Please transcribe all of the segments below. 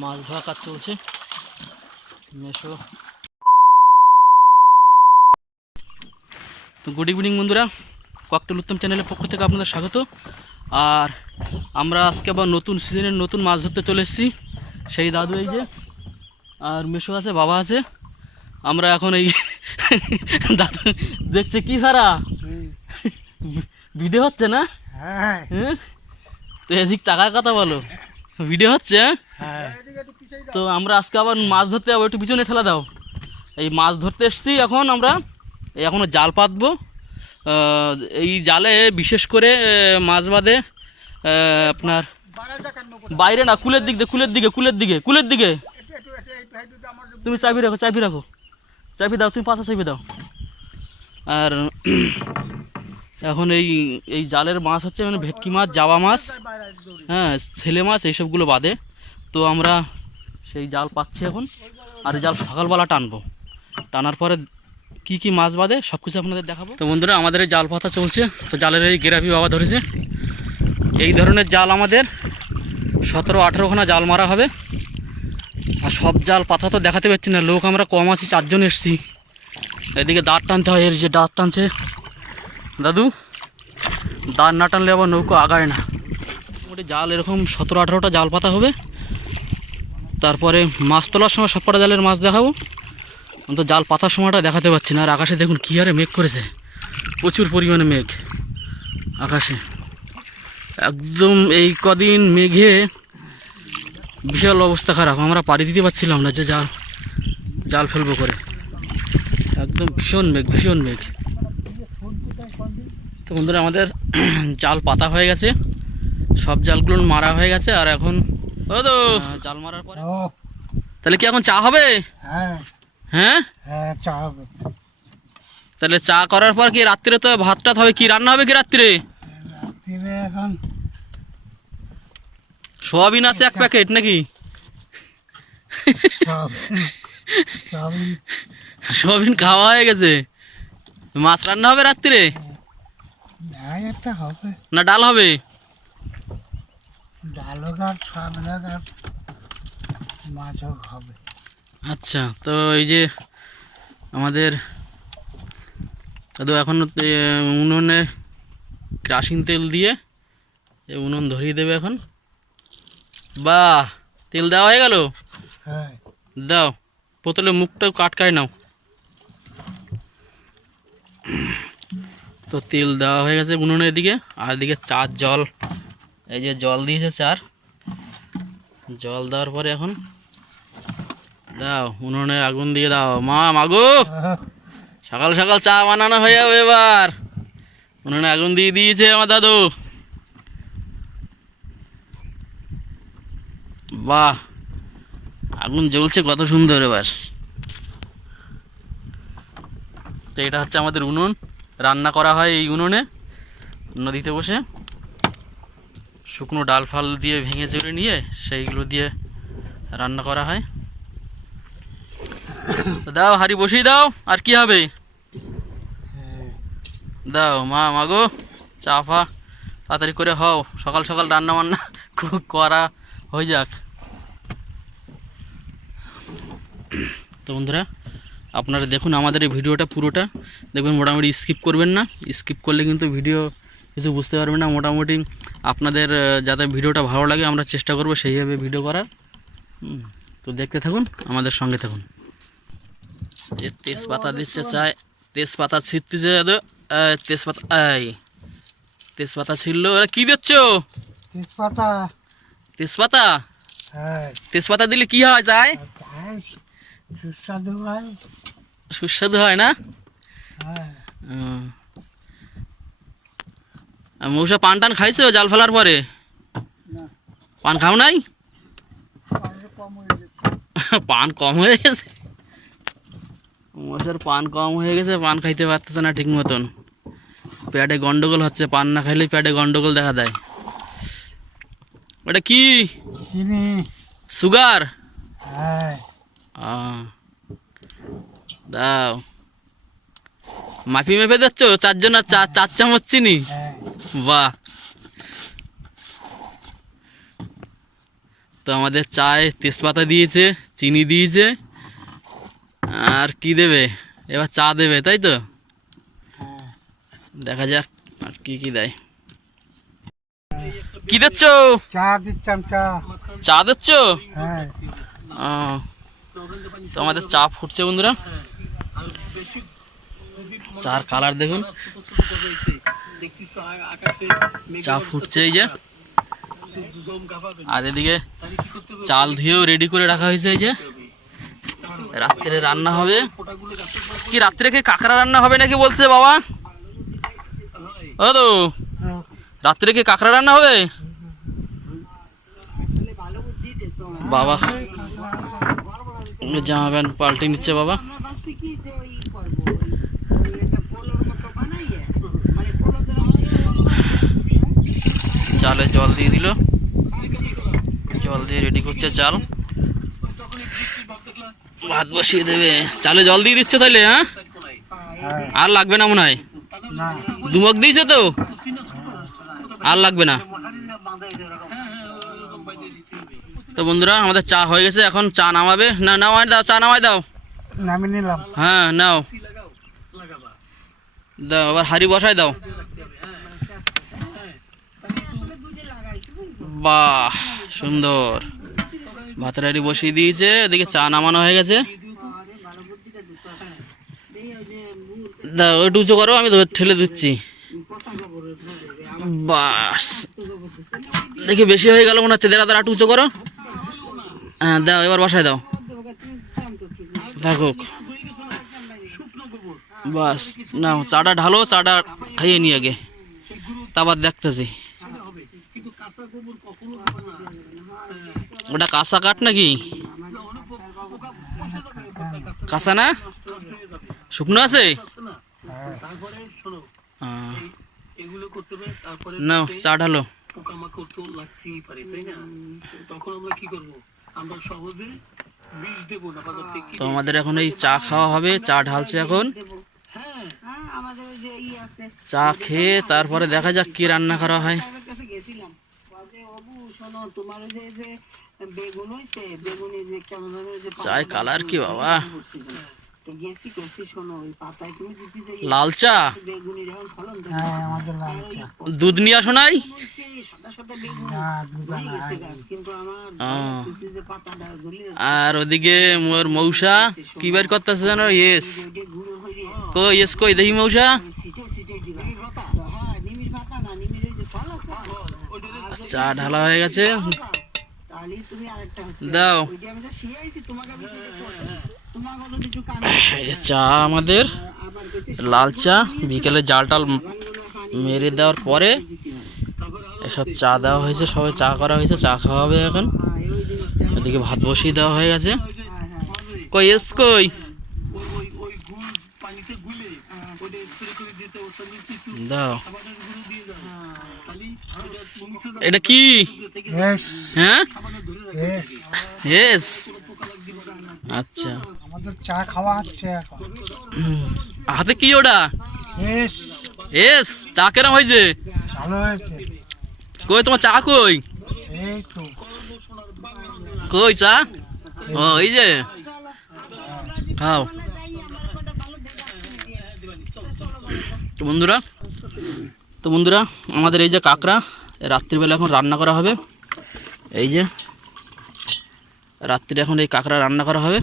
মাছ ধোয়া কাজ চলছে। মেশো তো গুড ইভিনিং বন্ধুরা, ককটেল উত্তম চ্যানেলের পক্ষ থেকে আপনাদের স্বাগত। আর আমরা আজকে আবার নতুন সিজনের নতুন মাছ ধরতে চলে এসেছি। সেই দাদু এই যে, আর মেশো আছে, বাবা আছে। আমরা এখন এই দাদু দেখছে কি ভাড়া ভিডিও হচ্ছে না? হ্যাঁ, তো এদিক টাকার কথা বলো, ভিডিও হচ্ছে। হ্যাঁ, তো আমরা আজকে আবার মাছ ধরতে যাবো, একটু পিছনে ঠেলা দাও। এই মাছ ধরতে এসেছি এখন আমরা, এখনও জাল পাতবো। এই জালে বিশেষ করে মাছ বাঁধে আপনার বাইরে না, কুলের দিক দিয়ে, কুলের দিকে। তুমি চাবি রাখো, চাবি দাও, তুমি পাশা চাবি দাও। আর এখন এই জালের মাছ হচ্ছে মানে ভেটকি মাছ, জাবা মাছ, হ্যাঁ, ছেলে মাছ, এইসবগুলো বাঁধে। তো আমরা সেই জাল পাচ্ছি এখন, আর জাল সকালবেলা টানবো। টানার পরে কি কি মাছ বাঁধে সব কিছু আপনাদের দেখাবো। তো বন্ধুরা, আমাদের এই জাল পাতা চলছে। তো জালের এই গেরাপি বাবা ধরেছে। এই ধরনের জাল আমাদের 17-18 খানা জাল মারা হবে। আর সব জাল পাতা তো দেখাতে পারছি না, লোক আমরা কম আছি, 4 জন এসছি। এদিকে দাঁড় টানতে হয়, এর যে দাঁড় টানছে দাদু, দাঁড় না টানলে আবার নৌকো আগায় না। মোটামুটি জাল এরকম 17-18টা জাল পাতা হবে। তারপরে মাছ তোলার সময় সব কটা জালের মাছ দেখাবো, তো জাল পাতার সময়টা দেখাতে পারছি না। আর আকাশে দেখুন কী হারে মেঘ করেছে, প্রচুর পরিমাণে মেঘ আকাশে। একদম এই কদিন মেঘে বিশাল অবস্থা খারাপ, আমরা পাড়ি দিতে পারছিলাম না যে জাল ফেলবো করে। একদম ভীষণ মেঘ। তো বন্ধুরা, আমাদের জাল পাতা হয়ে গেছে, সব জালগুলো মারা হয়ে গেছে। আর এখন ও তো জাল মারার পরে তাহলে কি এখন চা হবে? হ্যাঁ, চা হবে। তাহলে চা করার পর কি রাত্রে তো ভাত টাত হবে, কি রান্না হবে কি রাত্রে? এখন সোয়াবিন আছে 1 প্যাকেট নাকি? সোয়াবিন খাওয়া হয়ে গেছে। মাছ রান্না হবে রাত্রে না ডাল হবে? আচ্ছা, তো এই যে আমাদের দাদু এখন উনুনে কেরোসিন তেল দিয়ে উনুন ধরিয়ে দেবে এখন। বাহ, তেল দেওয়া হয়ে গেল। দাও, বোতলে মুখটাও কাটকায় নাও। তো তেল দেওয়া হয়ে গেছে উনুনের দিকে। আর এদিকে চার জল, এই যে জল দিয়েছে চার, জল দেওয়ার পরে এখন দাও উনুনে আগুন দিয়ে দাও। মাগো, সকাল সকাল চা বানানো হয়ে যাবে এবার। উনুনে আগুন দিয়ে দিয়েছে আমার দাদু। বাহ, আগুন জ্বলছে কত সুন্দর এবার। তো এটা হচ্ছে আমাদের উনুন, রান্না করা হয় এই উনুনে। নদীতে বসে শুকনো ডাল ফাল দিয়ে ভেঙে চুরে নিয়ে সেইগুলো দিয়ে রান্না করা হয়। দাও, হাঁড়ি বসিয়ে দাও। আর কি হবে? দাও মাগো, চা ফা তাড়াতাড়ি করে হও, সকাল সকাল রান্না বান্না করা হয়ে যাক। তো বন্ধুরা, আপনারা দেখুন আমাদের এই ভিডিওটা পুরোটা দেখবেন, মোটামুটি স্কিপ করবেন না। স্কিপ করলে কিন্তু ভিডিও কিছু বুঝতে পারবেন না। মোটামুটি আপনাদের যাতে ভিডিওটা ভালো লাগে আমরা চেষ্টা করব সেইভাবে ভিডিও করার। তো দেখতে থাকুন, আমাদের সঙ্গে থাকুন। যে তেজপাতা দিচ্ছে চায়, তেজপাতা ছিটতেছে দাদু। তেজপাতা ছিললো। ওরা কি দিচ্ছ? তেজপাতা। তেজপাতা দিলে কি হয় যায়? সুস্বাদু হয় না? মৌসা পান টান খাইছো জাল ফেলার পরে? পান খাও নাই? পান কম হয়ে গেছে, মশার পান কম হয়ে গেছে, পান খাইতে পারতেছে না ঠিক মতন। পেটে গন্ডগোল হচ্ছে, পান না খাইলে পেটে গন্ডগোল দেখা দেয়। ওটা কি? সুগার? দাও, মাপি মেপে দিচ্ছ 4 জন, আর 4 চামচ চিনি। বাহ, তো আমাদের চায় তেজপাতা দিয়েছে, চিনি দিয়েছে, আর কি দেবে, এবার চা দেবে, তাই তো? দেখা যাক আর কি কি দেয়। কি দিচ্ছ? চা দিচ্ছাম। চা চা দিচ্ছ? হ্যাঁ। তো আমাদের চা ফুটছে বন্ধুরা, চার কালার দেখুন, চা ফুটছে এই যে। আর এদিকে চাল ধুয়েও রেডি করে রাখা হয়েছে, এই যে রাত্রে রান্না হবে। কি রাত্রে কি কাঁকড়া রান্না হবে নাকি বলছে বাবা? ও তো রাত্রে কি কাঁকড়া রান্না হবে? বাবা জামা প্যান্ট পাল্টে নিচ্ছে বাবা। চালে জল দিয়ে দিল, জল দিয়ে রেডি করছে চাল, ভাত বসিয়ে দেবে। চালে জল দিয়ে দিচ্ছ তাইলে? হ্যাঁ, আর লাগবে না মনে হয়, দুমক দিয়েছো তো, আর লাগবে না। তো বন্ধুরা আমাদের চা হয়ে গেছে, এখন চা নামাবে। না নামাই দাও, চা নামাই দাও। নামিয়ে নিলাম। হ্যাঁ নাও, দাও আবার হাঁড়ি বসাই দাও। বাহ সুন্দর, ভাতের হাঁড়ি বসিয়ে দিয়েছে, এদিকে চা নামানো হয়ে গেছে। দাও একটু উঁচু করো, আমি ঠেলে দিচ্ছি। বাস দেখি বেশি হয়ে গেল মনে হচ্ছে, দেড়া একটু উঁচু করো। হ্যাঁ দাও, এবার বসাই দাও, থাকুক। বাস নাও, চাটা ঢালো, চাটা খাইয়ে নি আগে, তারপর দেখতেছি। ওটা কাঁচা কাঠ নাকি? কাঁচা না, শুকনো আছে? নাও চা ঢালো। তো আমাদের এখন এই চা খাওয়া হবে, চা ঢালছে এখন। চা খেয়ে তারপরে দেখা যাক কি রান্না করা হয়। চায় কালার কি বাবা, লাল চা। দুধ নিয়ে আসো নাই? আর ওদিকে মোর মৌসা কি বের করতেছে জানো? ইয়েস কই, ইয়েস কই দেখি মৌসা। চা ঢালা হয়ে গেছে, দাও। চা আমাদের লাল চা, বিকেলে জাল টাল মেরে দেওয়ার পরে এসব চা দেওয়া হয়েছে, সবাই চা করা হয়েছে, চা খাওয়া হবে এখন। এদিকে ভাত বসিয়ে দেওয়া হয়ে গেছে। কই এস কই, দাও। এটা কি? হ্যাঁ এস, আচ্ছা আমাদের চা খাওয়া হচ্ছে এখন। হাতে কি ওটা? এস এস চা কেরম হয়েছে? ভালো হয়েছে। কই তোমার চা কই? এই তো কই চা? ও এই যে, খাও। তো বন্ধুরা আমাদের এই যে কাঁকড়া, রাত্রিবেলা এখন রান্না করা হবে। এই যে রাত্রিরে এখন এই কাঁকড়া রান্না করা হবে।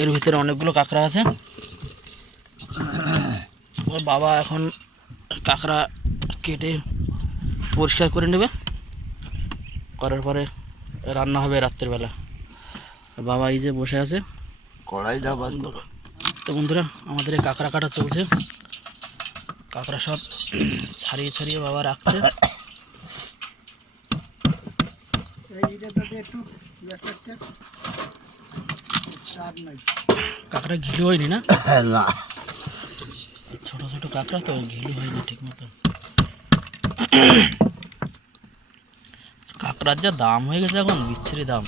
এর ভিতরে অনেকগুলো কাঁকড়া আছে। ওর বাবা এখন কাঁকড়া কেটে পরিষ্কার করে নেবে, করার পরে রান্না হবে রাত্রিবেলা। বাবা এই যে বসে আছে, কড়াই দা বন্ধ। তো বন্ধুরা আমাদের এই কাঁকড়া কাটা চলছে, কাঁকড়া সব ছাড়িয়ে ছাড়িয়ে বাবা রাখছে। কাঁকড়া ঘিলু হয়নি না? ছোট ছোট কাঁকড়া তো ঘিলু হয়নি ঠিক মতো। কাঁকড়ার যা দাম হয়ে গেছে এখন, বিচ্ছিরি দাম।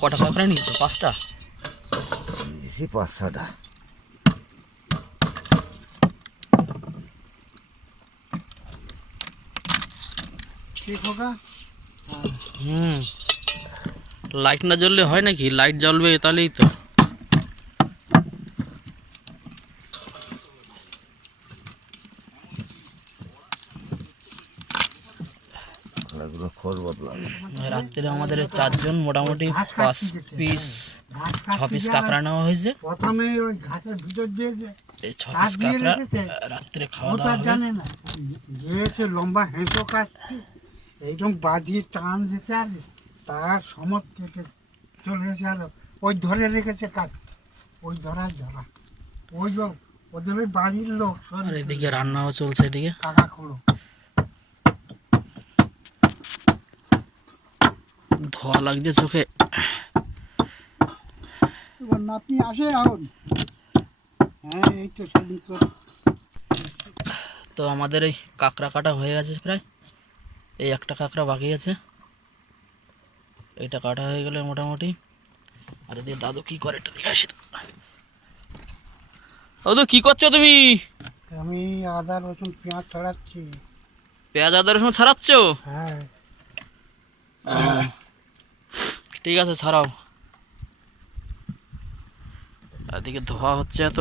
কটা কাঁকড়া নিয়েছো? 5টা? দিছি 5-6টা। হুম, লাইট না জ্বললে হয় নাকি? লাইট জ্বলবে তাহলেই তো। এগুলো খোল বদলানো। রাত্রে আমাদের 4 জন মোটামুটি 5 পিস 6 পিস কাঁকড়া নেওয়া হয়েছে। প্রথমে ওই ঘাটের ভিতর দিয়ে এই 6 পিস কাঁকড়া রাত্রে খাওয়া দাওয়া হবে। জানে না গিয়েছে লম্বা হেঁটো কাটছে, এইরকম বাঁধিয়ে টান দিতে আর তার সমত কেটে চলে গেছে। আর ওই ধরে রেখেছে কাজ, ওই ধরা ওই ওদের ওই বাড়ির লোক আর এদিকে রান্নাও চলছে। এদিকে কাকা খোলো ধোয়া লাগছে চোখে। এবার নাতনি আসে এখন। হ্যাঁ এই তো সেদিন তো আমাদের এই কাঁকড়া কাটা হয়ে গেছে প্রায়। এই একটা কাঁকড়া বাকি আছে, এইটা কাটা হয়ে গেলে মোটামুটি। আর এদিকে দাদু কি করে একটু দেখে আসি। দাদু কি করছো তুমি? আমি আদা রসুন পেঁয়াজ ছড়াচ্ছি। পেঁয়াজ আদা রসুন ছাড়াচ্ছ? হ্যাঁ ঠিক আছে, ছাড়াও। এদিকে ধোয়া হচ্ছে এত।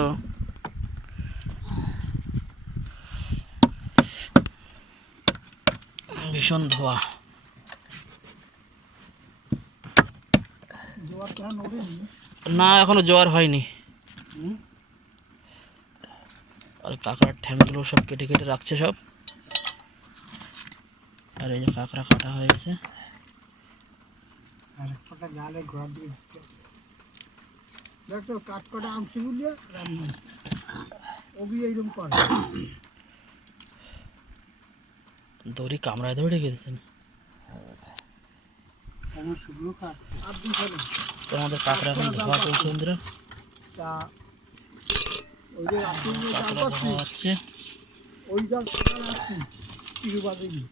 ভীষণ ধোয়া। না এখনো জোয়ার হয়নি। আর কাঁকড়ার ঠ্যাংগুলো সব কেটে কেটে রাখছে সব। আর এই যে কাঁকড়া কাটা হয়ে গেছে। জালে ঘর দিয়ে দিচ্ছে দেখো কাঠ কটা আমসি বুঝলে রান্না ওবি এইরকম করে দড়ি কামড়ায় ধরে রেখে দিয়েছেন। আমার শুকনো কাঠ আর দিন চলে। তো আমাদের কাঁকড়া এখন ধোয়া চলছে বন্ধুরা। তা ওই যে আপনি যে জাল কাঁকড়া পাচ্ছি ধোয়া হচ্ছে। ওই জাল সকাল আসছি কিছু বাজেনি।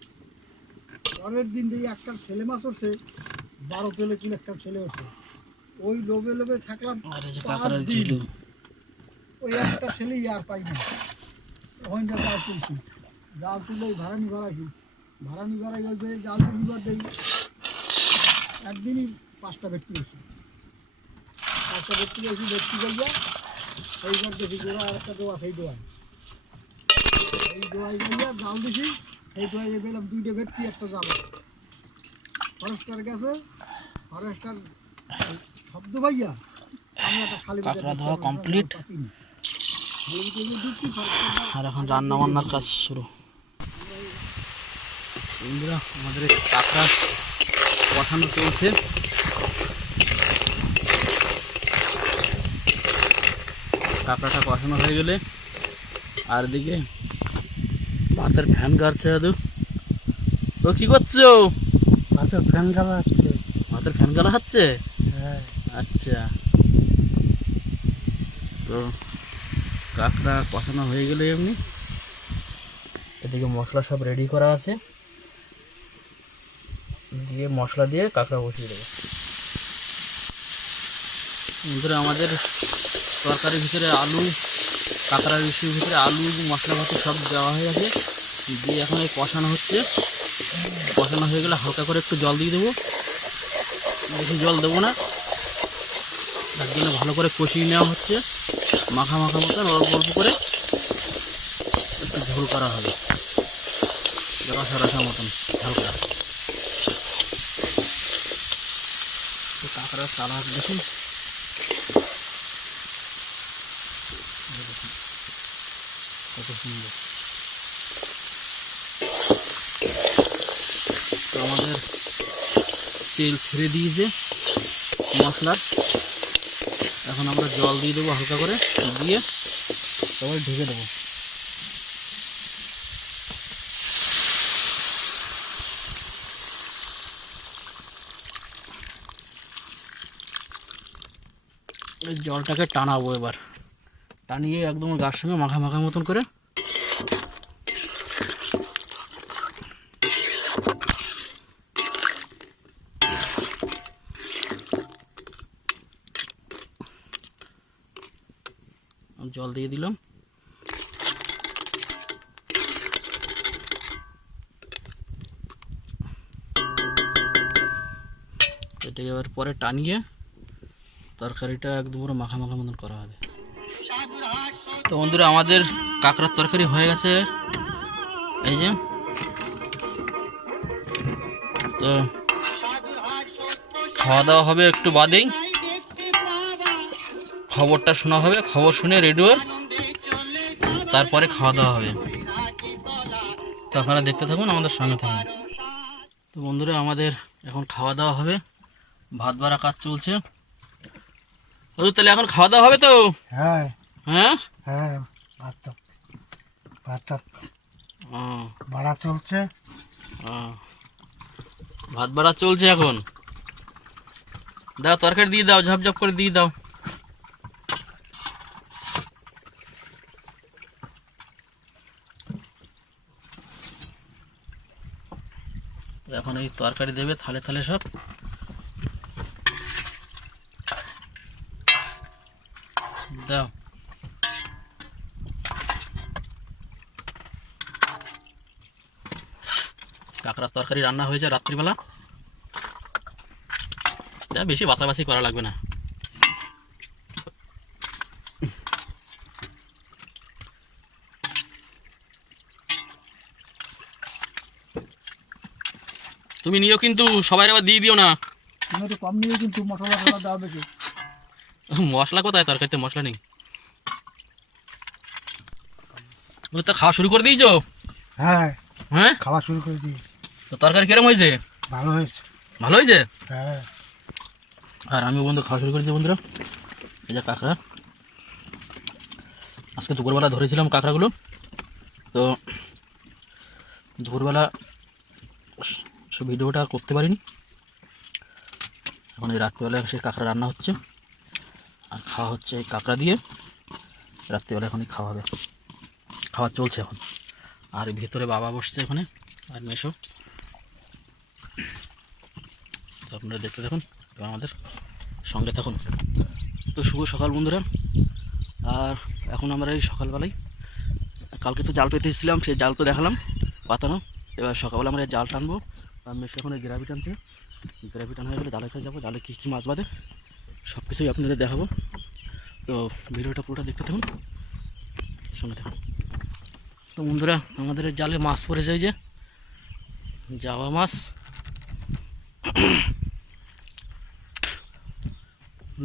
পরের দিন দিয়ে একটা ছেলে মাছ হচ্ছে 12 কিলো একটা ছেলে হচ্ছে। ওই লোভে লোভে থাকলাম। আর এই যে কাঁকড়ার কিলো। ওই একটা ছেলেই আর পাই না। ওইটা জাল তুলছি, জাল তুলে ওই ভাড়ানি ভাড়াইছি, ভাড়ানি ভাড়াই ওই জাল তুলিবার দেই একদিনই 5টা ব্যক্তি গেছি, 5টা ব্যক্তি গেছি ব্যক্তি গেলিয়া এইবার দেখি গোড়া আর একটা দোয়া, সেই দোয়ায় এই দোয়ায় গেলিয়া জাল দিছি। এই দোয়ায় গেলাম 2টে ব্যক্তি একটা জাল। ফরেস্টার গেছে, ফরেস্টার শব্দ ভাইয়া আমি একটা খালি কাঁকড়া ধোয়া কমপ্লিট। আর এখন রান্না বান্নার কাজ শুরু। বন্ধুরা আমাদের কাঁকড়া কষানো চলছে। কাঁকড়াটা কষানো হয়ে গেলে আর এদিকে ভাতের ফ্যান গাড়ছে দাদু। ও কি করছো? ভাতের ফ্যান গালা আসছে। ভাতের ফ্যান গালা হচ্ছে? হ্যাঁ আচ্ছা। তো কাঁকড়া কষানো হয়ে গেলে এমনি এদিকে মশলা সব রেডি করা আছে, দিয়ে মশলা দিয়ে কাঁকড়া বসিয়ে দেবো। বন্ধুরা আমাদের তরকারির ভিতরে আলু, কাঁকড়ার ইস্যুর ভিতরে আলু মশলা ভাতে সব দেওয়া হয়ে গেছে। দিয়ে এখন এই কষানো হচ্ছে। কষানো হয়ে গেলে হালকা করে একটু জল দিয়ে দেবো, বেশি জল দেবো না। তার জন্য ভালো করে কষিয়ে নেওয়া হচ্ছে, মাখা মাখা মতন অল্প অল্প করে একটু ঝোল করা হবে, রসা রসা মতন হালকা। কাঁকড়ার কালার দেখুন, কত সুন্দর। তো আমাদের তেল ছেড়ে দিয়েছে মশলার। এখন আমরা জল দিয়ে দেবো হালকা করে, দিয়ে তারপরে ঢেকে দেবো। জলটাকে টানাবো এবার, টানিয়ে একদম গার সঙ্গে মাখা মাখা মতন করে জল দিয়ে দিলাম। এটা এবার পরে টানিয়ে তরকারিটা একদম পুরো মাখা মাখা মতন করা হবে। তো বন্ধুরা আমাদের কাঁকড়ার তরকারি হয়ে গেছে, এই যে। তো খাওয়া দাওয়া হবে একটু বাদেই, খবরটা শোনা হবে, খবর শুনে রেডিওর তারপরে খাওয়া দাওয়া হবে। তো আপনারা দেখতে থাকুন, আমাদের সঙ্গে থাকুন। তো বন্ধুরা আমাদের এখন খাওয়া দাওয়া হবে, ভাত বাড়া কাজ চলছে। তাহলে এখন খাওয়া দাওয়া হবে তো? হ্যাঁ হ্যাঁ হ্যাঁ, ভাত ও, বাড়া চলছে। ভাত বাড়া চলছে এখন। দাও তরকারি দিয়ে দাও, ঝপঝপ করে দিয়ে দাও। এখন এই তরকারি দেবে থালে থালে সব। দাও। কাঁকড়ার তরকারি রান্না হয়েছে রাত্রিবেলা, বেশি বাছাবাছি করা লাগবে না। তুমি নিও কিন্তু, সবাই আবার দিয়ে দিও না। তুমি একটু কম নিয়ে কিন্তু মশলা টলা দাও বেশি। মশলা কোথায়? তরকারিতে মশলা নেই। তো খাওয়া শুরু করে দিয়েছো? হ্যাঁ হ্যাঁ, খাওয়া শুরু করে দিই। তো তরকারি কিরম হয়েছে? ভালো হয়েছে। ভালো হয়েছে। হ্যাঁ, আর আমি বন্ধু খাওয়া শুরু করেছি বন্ধুরা। এই যে কাঁকড়া, আজকে দুপুরবেলা ধরেছিলাম কাঁকড়াগুলো। তো দুপুরবেলা সব ভিডিওটা করতে পারিনি। এখন এই রাত্রিবেলা সেই কাঁকড়া রান্না হচ্ছে আর খাওয়া হচ্ছে এই কাঁকড়া দিয়ে। রাত্রিবেলা এখনই খাওয়া হবে, খাওয়া চলছে এখন। আর ভেতরে বাবা বসছে এখানে, আর মেশো। তো আপনারা দেখতে থাকুন এবং আমাদের সঙ্গে থাকুন। তো শুভ সকাল বন্ধুরা। আর এখন আমরা এই সকালবেলায়, কালকে তো জাল পেতে এসেছিলাম, সেই জাল তো দেখালাম পাতানো। এবার সকালবেলা আমরা জাল টানবো। আর মেশো এখন গ্রাভি টানছে, গ্রাভি টান হয়ে গেলে জালে খেয়ে যাবো। জালে কী কী মাছ বাঁধে সব কিছুই আপনাদের দেখাবো। তো ভিডিওটা পুরোটা দেখতে থাকুন, সঙ্গে থাকুন। তো বন্ধুরা আমাদের জালে মাছ পড়ে যায়, যে জাওয়া মাছ।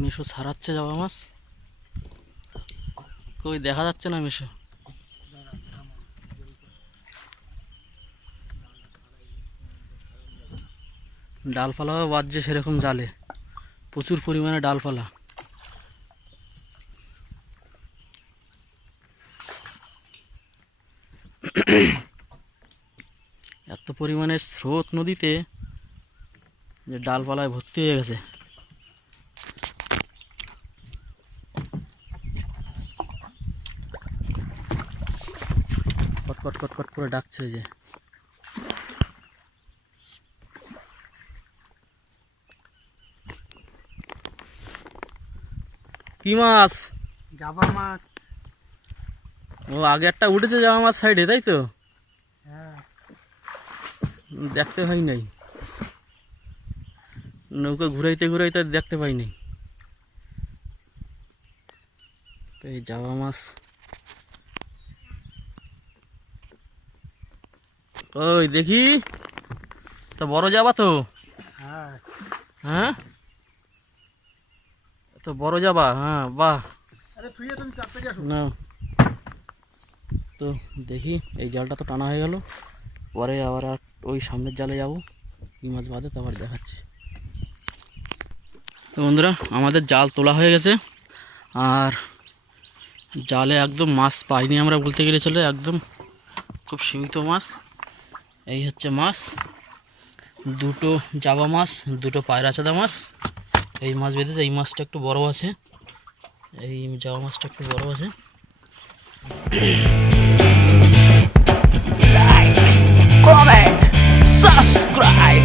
মেশো ছাড়াচ্ছে জাওয়া মাছ, কই দেখা যাচ্ছে না মেশো। ডালপালাও বাজছে সেরকম জালে, প্রচুর পরিমাণে ডালপালা। এত পরিমাণে স্রোত নদীতে যে ডালপালায় ভর্তি হয়ে গেছে। কটকট কটকট করে ডাকছে যে। কি মাছ? জাবা মাছ। ও আগে একটা উঠেছে জামা মাছ সাইডে, তাই তো? হ্যাঁ, দেখতে হয় নাই, নৌকা ঘুরাইতে ঘুরাইতে দেখতে পাই নাই। তো এই জাবা মাছ, ওই দেখি তো বড় যাবা তো। হ্যাঁ হ্যাঁ, তো বড় যাবা। হ্যাঁ, বাহ। আরে তুই তুমি চাপ থেকে আসো না, তো দেখি এই জালটা তো টানা হয়ে গেল, পরে আবার আর ওই সামনের জালে যাব, কি মাছ বাঁধে তারপর দেখাচ্ছি। তো বন্ধুরা আমাদের জাল তোলা হয়ে গেছে, আর জালে একদম মাছ পাইনি আমরা বলতে গেলে চলে, একদম খুব সীমিত মাছ। এই হচ্ছে মাছ, দুটো জাবা মাছ, দুটো পায়রাচাদা মাছ। এই মাছ বেঁধেছে, এই মাছটা একটু বড় আছে, এই জাবা মাছটা একটু বড় আছে। Like, comment, subscribe.